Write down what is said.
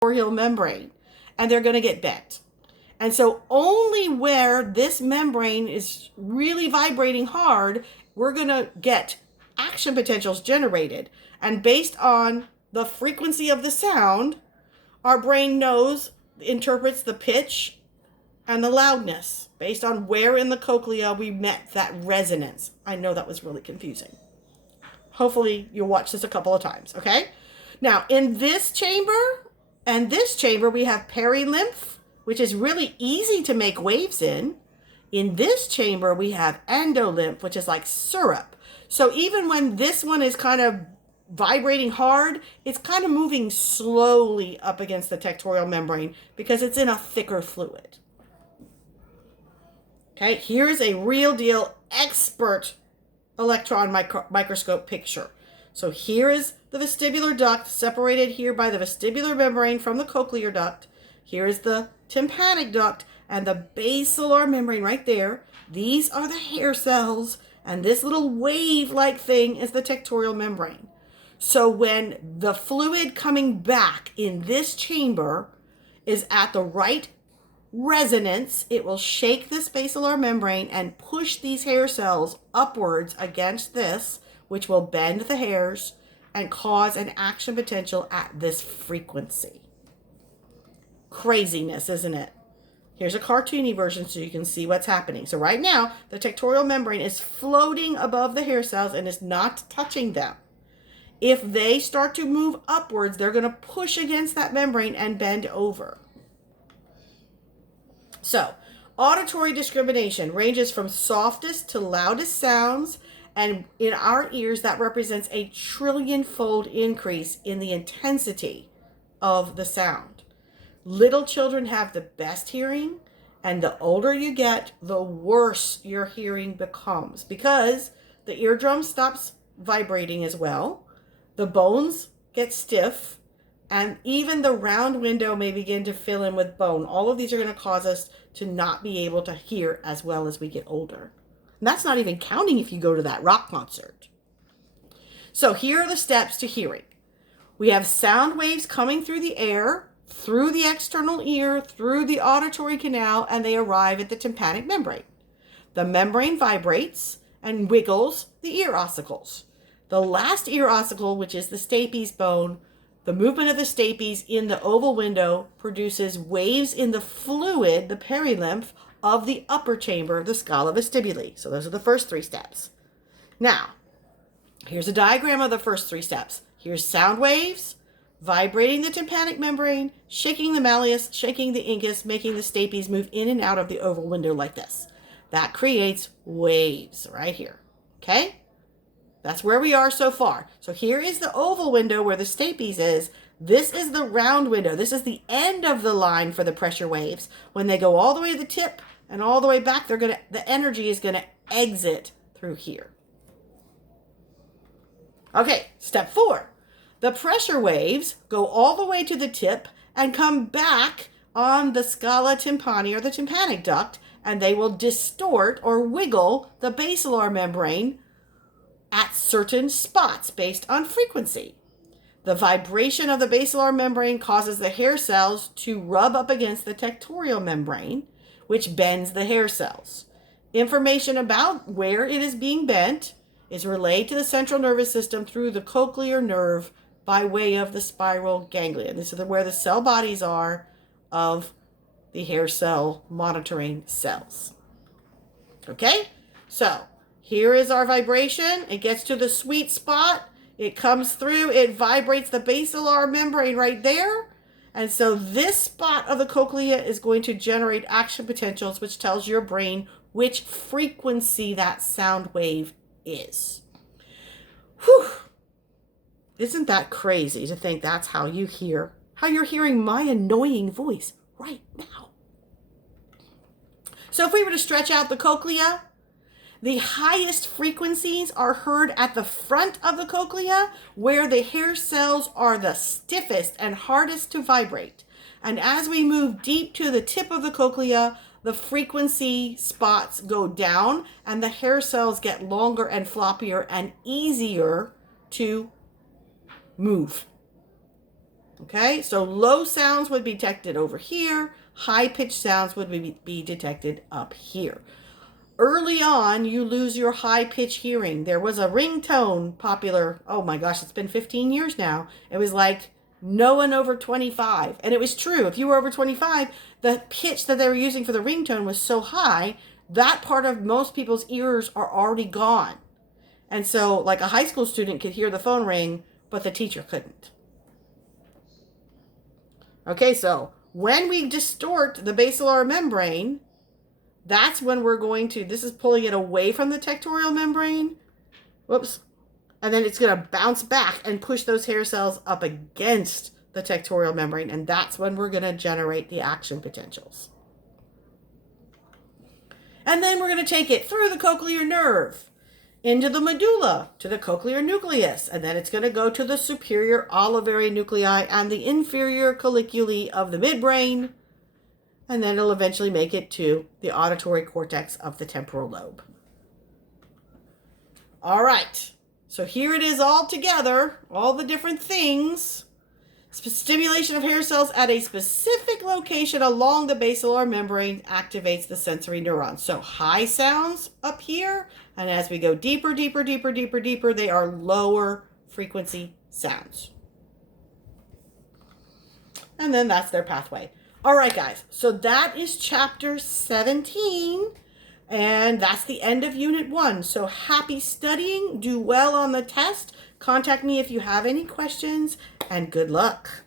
tectorial membrane, and they're going to get bent. And so only where this membrane is really vibrating hard, we're going to get action potentials generated. And based on the frequency of the sound, our brain interprets the pitch and the loudness based on where in the cochlea we met that resonance. I know that was really confusing. Hopefully you'll watch this a couple of times, okay? Now, in this chamber and this chamber, we have perilymph, which is really easy to make waves in. In this chamber, we have endolymph, which is like syrup. So even when this one is kind of vibrating hard, it's kind of moving slowly up against the tectorial membrane because it's in a thicker fluid. Okay, here's a real deal expert electron microscope picture. So here is the vestibular duct separated here by the vestibular membrane from the cochlear duct. Here is the tympanic duct and the basilar membrane right there. These are the hair cells, and this little wave-like thing is the tectorial membrane. So when the fluid coming back in this chamber is at the right resonance, it will shake this basilar membrane and push these hair cells upwards against this, which will bend the hairs and cause an action potential at this frequency. Craziness, isn't it? Here's a cartoony version so you can see what's happening. So right now, the tectorial membrane is floating above the hair cells and is not touching them. If they start to move upwards, they're going to push against that membrane and bend over. So, auditory discrimination ranges from softest to loudest sounds, and in our ears, that represents a trillion-fold increase in the intensity of the sound. Little children have the best hearing, and the older you get, the worse your hearing becomes because the eardrum stops vibrating as well, the bones get stiff, and even the round window may begin to fill in with bone. All of these are going to cause us to not be able to hear as well as we get older. And that's not even counting if you go to that rock concert. So here are the steps to hearing. We have sound waves coming through the air, through the external ear, through the auditory canal, and they arrive at the tympanic membrane. The membrane vibrates and wiggles the ear ossicles. The last ear ossicle, which is the stapes bone, the movement of the stapes in the oval window produces waves in the fluid, the perilymph, of the upper chamber, the scala vestibuli. So those are the first three steps. Now, here's a diagram of the first three steps. Here's sound waves, vibrating the tympanic membrane, shaking the malleus, shaking the incus, making the stapes move in and out of the oval window like this. That creates waves right here. Okay? That's where we are so far. So here is the oval window where the stapes is. This is the round window. This is the end of the line for the pressure waves. When they go all the way to the tip and all the way back, the energy is going to exit through here. Okay, step 4. The pressure waves go all the way to the tip and come back on the scala tympani or the tympanic duct, and they will distort or wiggle the basilar membrane at certain spots based on frequency. The vibration of the basilar membrane causes the hair cells to rub up against the tectorial membrane, which bends the hair cells. Information about where it is being bent is relayed to the central nervous system through the cochlear nerve by way of the spiral ganglia. This is where the cell bodies are of the hair cell monitoring cells. Okay, so here is our vibration. It gets to the sweet spot. It comes through. It vibrates the basilar membrane right there. And so this spot of the cochlea is going to generate action potentials, which tells your brain which frequency that sound wave is. Whew. Isn't that crazy to think that's how you hear, how you're hearing my annoying voice right now? So if we were to stretch out the cochlea, the highest frequencies are heard at the front of the cochlea, where the hair cells are the stiffest and hardest to vibrate. And as we move deep to the tip of the cochlea, the frequency spots go down and the hair cells get longer and floppier and easier to move. Okay, so low sounds would be detected over here. High-pitched sounds would be detected up here. Early on, you lose your high-pitch hearing. There was a ringtone popular, oh my gosh, it's been 15 years now. It was like, no one over 25. And it was true. If you were over 25, the pitch that they were using for the ringtone was so high, that part of most people's ears are already gone. And so, like a high school student could hear the phone ring, but the teacher couldn't. Okay, so when we distort the basilar membrane, that's when we're going to, this is pulling it away from the tectorial membrane. Whoops. And then it's going to bounce back and push those hair cells up against the tectorial membrane. And that's when we're going to generate the action potentials. And then we're going to take it through the cochlear nerve into the medulla to the cochlear nucleus. And then it's going to go to the superior olivary nuclei and the inferior colliculi of the midbrain. And then it'll eventually make it to the auditory cortex of the temporal lobe. All right. So here it is all together, all the different things. Stimulation of hair cells at a specific location along the basilar membrane activates the sensory neurons. So high sounds up here, and as we go deeper, deeper, deeper, deeper, deeper, they are lower frequency sounds. And then that's their pathway. All right, guys, so that is chapter 17, and that's the end of unit 1. So happy studying, do well on the test. Contact me if you have any questions, and good luck.